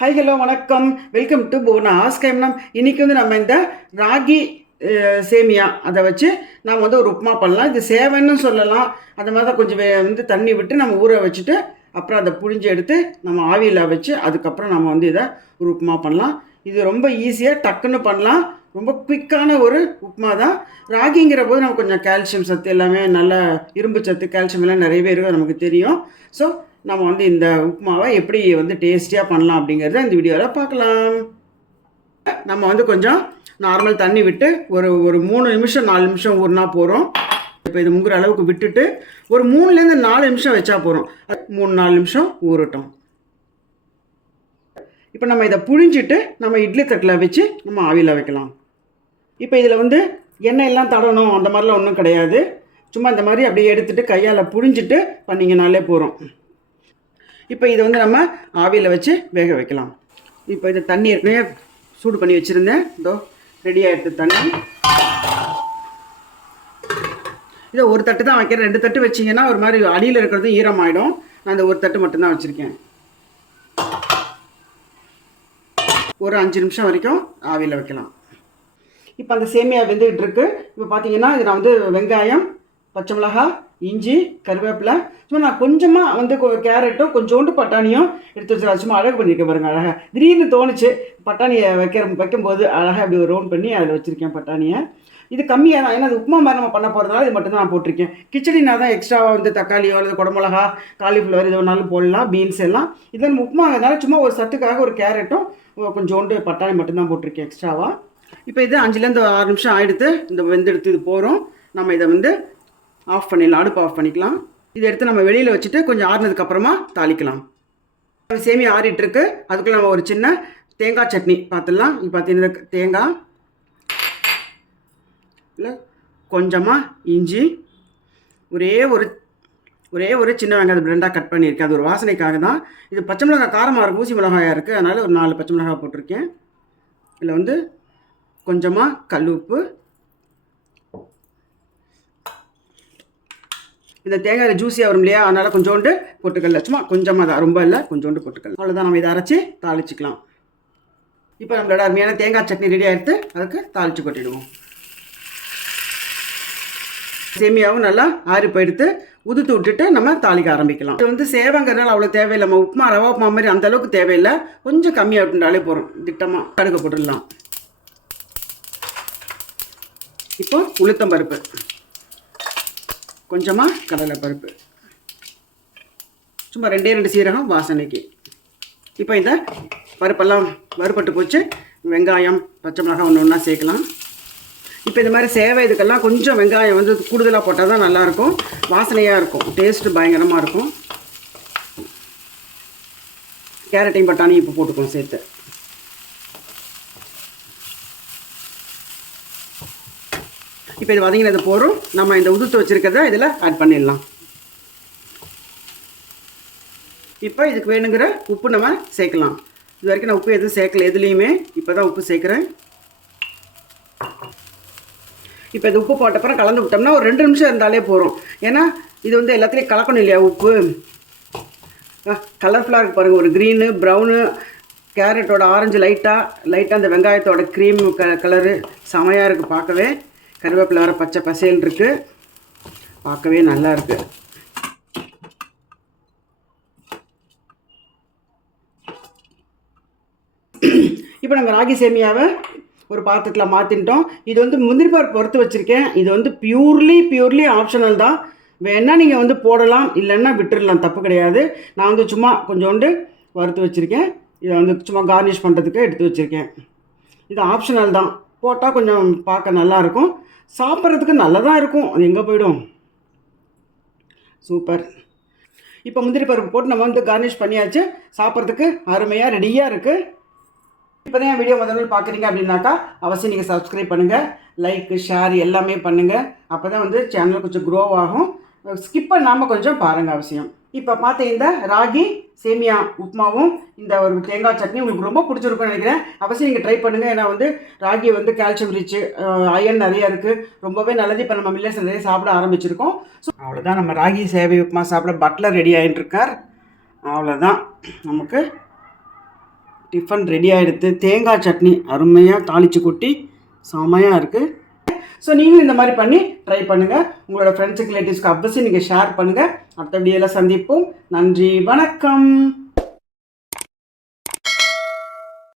Hi hello வணக்கம். Welcome to Bhuvana ஆஸ்கைம்னம் இன்றைக்கி வந்து நம்ம இந்த ராகி சேமியா அதை வச்சு நாம் வந்து ஒரு உப்புமா பண்ணலாம். இது சேவைன்னு சொல்லலாம். அந்த மாதிரி தான் கொஞ்சம் வந்து தண்ணி விட்டு நம்ம ஊற வச்சுட்டு அப்புறம் அதை புழிஞ்சு எடுத்து நம்ம ஆவியில் வச்சு அதுக்கப்புறம் நம்ம வந்து இதை ஒரு உப்புமா பண்ணலாம். இது ரொம்ப ஈஸியாக டக்குன்னு பண்ணலாம். ரொம்ப குயிக்கான ஒரு உப்புமா தான் ராகிங்கிற போது நமக்கு கொஞ்சம் கால்சியம் சத்து எல்லாமே நல்லா இரும்பு சத்து கால்சியம் எல்லாம் நிறையவே இருக்கும் நமக்கு தெரியும். ஸோ நம்ம வந்து இந்த உப்புமாவை எப்படி வந்து டேஸ்டியாக பண்ணலாம் அப்படிங்கிறத இந்த வீடியோவில் பார்க்கலாம். நம்ம வந்து கொஞ்சம் நார்மல் தண்ணி விட்டு ஒரு ஒரு மூணு நிமிஷம் நாலு நிமிஷம் ஊறினா போகிறோம் இப்போ இது முங்குற அளவுக்கு விட்டுட்டு ஒரு மூணுலேருந்து நாலு நிமிஷம் வச்சா போகிறோம் மூணு நாலு நிமிஷம் ஊறட்டும். இப்போ நம்ம இதை புழிஞ்சிட்டு நம்ம இட்லி தட்டில் வச்சு நம்ம ஆவியில் வைக்கலாம். இப்போ இதில் வந்து எண்ணெய் எல்லாம் தடணும் அந்த மாதிரிலாம் ஒன்றும் கிடையாது. சும்மா இந்த மாதிரி அப்படியே எடுத்துட்டு கையால் புழிஞ்சிட்டு பண்ணிங்கனாலே போகிறோம் இப்போ இதை வந்து நம்ம ஆவியில் வச்சு வேக வைக்கலாம். இப்போ இது தண்ணி ஏற்கனவே சூடு பண்ணி வச்சுருந்தேன். இதோ ரெடி ஆகிடுது தண்ணி. இதை ஒரு தட்டு தான் வைக்கிறேன். ரெண்டு தட்டு வச்சிங்கன்னா ஒரு மாதிரி அடியில் இருக்கிறது ஈரமாயிடும். நான் இந்த ஒரு தட்டு மட்டும்தான் வச்சுருக்கேன். ஒரு அஞ்சு நிமிஷம் வரைக்கும் ஆவியில் வைக்கலாம். இப்போ அந்த சேமியா வெந்துகிட்டு இருக்கு. இப்போ பார்த்தீங்கன்னா இது நான் வந்து வெங்காயம் பச்சை மிளகாய் இஞ்சி கருவேப்பிலை சும்மா நான் கொஞ்சமாக வந்து கேரட்டும் கொஞ்சோண்டு பட்டாணியும் எடுத்து வச்சு சும்மா அழகு பண்ணியிருக்கேன் பாருங்கள் அழகாக திடீர்னு தோணுச்சு பட்டாணியை வைக்கிற வைக்கும்போது அழகாக அப்படி ஒரு ரவுண்ட் பண்ணி அதில் வச்சுருக்கேன் பட்டாணியை. இது கம்மியாக தான் ஏன்னா அது உப்புமா மாதிரி நம்ம பண்ண போகிறதுனால இது மட்டும் தான் நான் போட்டிருக்கேன். கிச்சடினா தான் எக்ஸ்ட்ராவாக வந்து தக்காளியோ அல்லது குடமிளகா காலிஃப்ளவர் இது வேணாலும் போடலாம் பீன்ஸ் எல்லாம். இது நம்ம உப்புமாங்கிறதுனால சும்மா ஒரு சத்துக்காக ஒரு கேரட்டும் கொஞ்சோண்டு பட்டாணி மட்டும்தான் போட்டிருக்கேன் எக்ஸ்ட்ராவாக இப்போ இது அஞ்சுலேருந்து ஆறு நிமிஷம் ஆகிடுத்து இந்த வெந்தெடுத்து இது போகிறோம் நம்ம இதை வந்து ஆஃப் பண்ணிடலாம் அடுப்பு ஆஃப் பண்ணிக்கலாம். இதை எடுத்து நம்ம வெளியில் வச்சுட்டு கொஞ்சம் ஆறுனதுக்கப்புறமா தாளிக்கலாம். சேமி ஆறிட்டுருக்கு. அதுக்குள்ள நம்ம ஒரு சின்ன தேங்காய் சட்னி பார்த்துடலாம் இப்போ பார்த்தீங்கன்னா தேங்காய். இல்லை கொஞ்சமாக இஞ்சி. ஒரே ஒரு ஒரே ஒரு சின்ன வெங்காயம் ரெண்டாக கட் பண்ணியிருக்கேன். அது ஒரு வாசனைக்காக தான். இது பச்சை மிளகாய் காரமாக இருக்கும். ஊசி மிளகாயாக இருக்குது அதனால் ஒரு நாலு பச்சை மிளகாய் போட்டிருக்கேன். இதில் வந்து கொஞ்சமாக கல் உப்பு இந்த தேங்காயில் ஜூஸியாக வரும் இல்லையா? அதனால் கொஞ்சோண்டு போட்டுக்கல சும்மா கொஞ்சமாக தான். ரொம்ப இல்லை கொஞ்சோண்டு போட்டுக்கல அவ்வளோதான் நம்ம இதை அரைச்சி தாளிச்சிக்கலாம். இப்போ நம்மளோட அருமையான தேங்காய் சட்னி ரெடி ஆகிடுத்து அதுக்கு தாளித்து கொட்டிடுவோம். சேமியாவும் நல்லா ஆறி போயிடுத்து உதுத்து விட்டுட்டு நம்ம தாளிக்க ஆரம்பிக்கலாம். இது வந்து சேவங்கிறதுனால அவ்வளோ தேவையில்லை. நம்ம உப்புமா ரவா உப்புமா மாதிரி அந்த அளவுக்கு தேவையில்லை. கொஞ்சம் கம்மியாக விட்டுட்டாலே போகிறோம் திட்டமாக கடுக்க போட்டுடலாம். இப்போ உளுத்தம்பருப்பு கொஞ்சமாக கடலைப்பருப்பு சும்மா ரெண்டே ரெண்டு சீரகம் வாசனைக்கு. இப்போ இந்த பருப்பெல்லாம் வறுபட்டு போச்சு. வெங்காயம் பச்சை மிளகாய் ஒன்று ஒன்றா சேர்க்கலாம். இப்போ இந்த மாதிரி சேவை இதுக்கெல்லாம் கொஞ்சம் வெங்காயம் வந்து கூடுதலாக போட்டால் தான் நல்லாயிருக்கும். வாசனையாக இருக்கும். டேஸ்ட்டு பயங்கரமாக இருக்கும். கேரட்டையும் பட்டாணியும் இப்போ போட்டுக்கணும் சேர்த்து. இப்போ இது வதங்கினது போகிறோம் நம்ம இந்த உதுத்து வச்சுருக்கிறத இதில் ஆட் பண்ணிடலாம். இப்போ இதுக்கு வேணுங்கிற உப்பு நம்ம சேர்க்கலாம். இது வரைக்கும் நான் உப்பு எதுவும் சேர்க்கல எதுலேயுமே. இப்போ தான் உப்பு சேர்க்குறேன். இப்போ இது உப்பு போட்டப்பறம் கலந்து விட்டோம்னா ஒரு ரெண்டு நிமிஷம் இருந்தாலே போகிறோம் ஏன்னா இது வந்து எல்லாத்துலேயும் கலக்கணும் இல்லையா உப்பு? கலர்ஃபுல்லாக இருக்குது பாருங்கள் ஒரு க்ரீனு ப்ரௌனு கேரட்டோட ஆரஞ்சு லைட்டாக லைட்டாக அந்த வெங்காயத்தோட க்ரீம் க கலரு செமையாக இருக்குது பார்க்கவே. கருவேப்பிலை வர பச்சை பசேல் இருக்குது பார்க்கவே நல்லா இருக்குது இப்போ நம்ம ராகி சேமியாவை ஒரு பாத்திரத்தில் மாற்றிட்டோம் இது வந்து முந்திரி பருப்பு பொறுத்து வச்சுருக்கேன். இது வந்து பியூர்லி பியூர்லி ஆப்ஷனல் தான். வேணால் நீங்கள் வந்து போடலாம் இல்லைன்னா விட்டுடலாம் தப்பு கிடையாது. நான் வந்து சும்மா கொஞ்சோண்டு வறுத்து வச்சுருக்கேன். இதை வந்து சும்மா கார்னிஷ் பண்ணுறதுக்கு எடுத்து வச்சுருக்கேன். இது ஆப்ஷனல் தான். போட்டால் கொஞ்சம் பார்க்க நல்லாயிருக்கும். சாப்பிட்றதுக்கு நல்லதாக இருக்கும். அது எங்கே போயிடும்? சூப்பர். இப்போ முந்திரி பருப்பு போட்டு நம்ம வந்து கார்னிஷ் பண்ணியாச்சு. சாப்பிட்றதுக்கு அருமையாக ரெடியாக இருக்குது இப்போ தான் வீடியோ முதல்ல பார்க்குறீங்க அப்படின்னாக்கா அவசியம் நீங்கள் சப்ஸ்கிரைப் பண்ணுங்கள் லைக்கு ஷேர் எல்லாமே பண்ணுங்கள் அப்போ தான் வந்து சேனல் கொஞ்சம் க்ரோ ஆகும். ஸ்கிப் பண்ணாமல் கொஞ்சம் பாருங்கள் அவசியம். இப்போ பார்த்த இந்த ராகி சேமியா உப்புமாவும் இந்த ஒரு தேங்காய் சட்னி உங்களுக்கு ரொம்ப பிடிச்சிருக்கும்னு நினைக்கிறேன். அவசியம் நீங்கள் ட்ரை பண்ணுங்கள் ஏன்னா வந்து ராகி வந்து கால்சியம் ரிச்சு அயன் நிறையா இருக்குது ரொம்பவே நல்லது. இப்போ நம்ம மில்லட்ஸ் நிறைய சாப்பிட ஆரம்பிச்சிருக்கோம். ஸோ அவ்வளோதான் நம்ம ராகி சேவை உப்புமா சாப்பிட பட்லர் ரெடி ஆகிட்டுருக்கார் அவ்வளோதான் நமக்கு டிஃபன் ரெடி ஆகிடுது தேங்காய் சட்னி அருமையாக தாளித்து கொட்டி செமையாக இருக்குது ஸோ நீங்களும் இந்த மாதிரி பண்ணி ட்ரை பண்ணுங்கள் உங்களோட ஃப்ரெண்ட்ஸுக்கு ரிலேட்டிவ்ஸ்க்கு அவசியம் நீங்கள் ஷேர் பண்ணுங்கள் அடுத்த வீடியோவில் சந்திப்போம். நன்றி வணக்கம்.